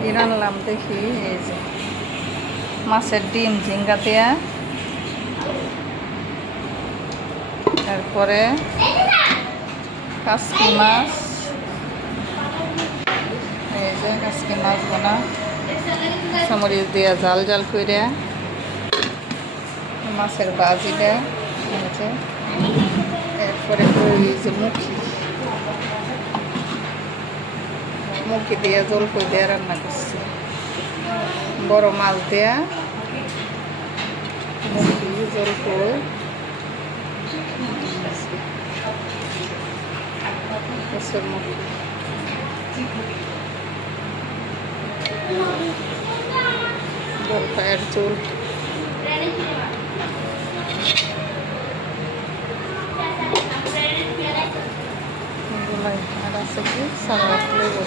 কি রান্নাম দেখি। এই যে মাছের ডিম ঝিঙ্গা দেয়া, তারপরে কাসকি মাছ, এই যে কাসকি মাছ বোনা সমরিচ দিয়া জাল জাল কইরা, মাছের বাজিটা, এই যে এরপরে এই যে মুখি দিয়া জল কই দেয়া রান্না করছি। বড় মাছ দেয়া মুখি জল কই, মুখি জলপাইয়ের চুল, আর আছে কি সালাদ লেবু।